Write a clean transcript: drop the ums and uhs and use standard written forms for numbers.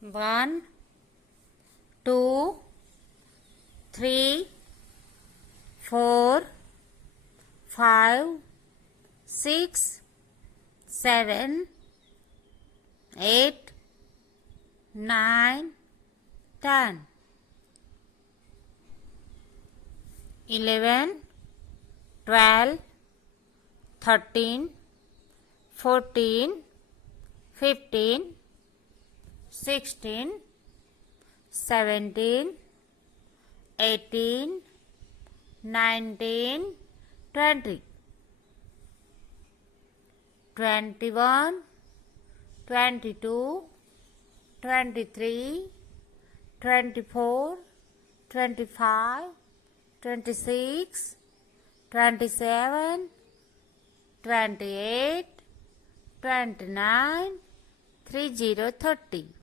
1, 2, 3, 4, 5, 6, 7, 8, 9, 10, 11, 12, 13, 14, 15, 16, 17, 18, 19, 20, 21, 22, 23, 24, 25, 26, 27, 28, 29, 30, 30.